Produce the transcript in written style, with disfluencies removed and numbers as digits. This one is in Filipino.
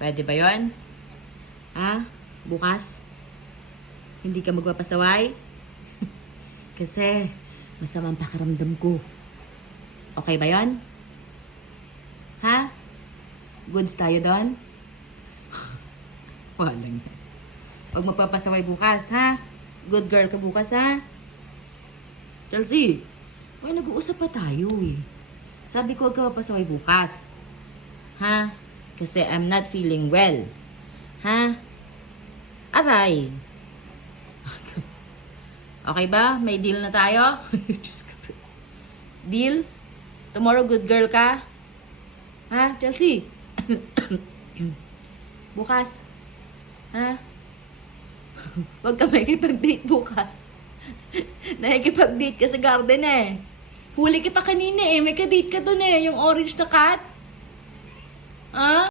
Pwede ba yon? Ha? Bukas? Hindi ka magpapasaway? Kasi masamang pakiramdam ko. Okay ba yon? Ha? Goods tayo doon? Walang yan. Huwag magpapasaway bukas, ha? Good girl ka bukas, ha? Chelsea, may nag-uusap pa tayo eh. Sabi ko huwag ka papasaway bukas. Ha? Kasi I'm not feeling well. Ha? Aray. Okay ba? May deal na tayo? Deal? Tomorrow good girl ka? Ha, Chelsea? Bukas? Ha? Huwag ka makikipag-date bukas. Nakikipag-date ka sa garden eh. Huli kita kanina eh. May ka-date ka dun eh. Yung orange na cat. Ha?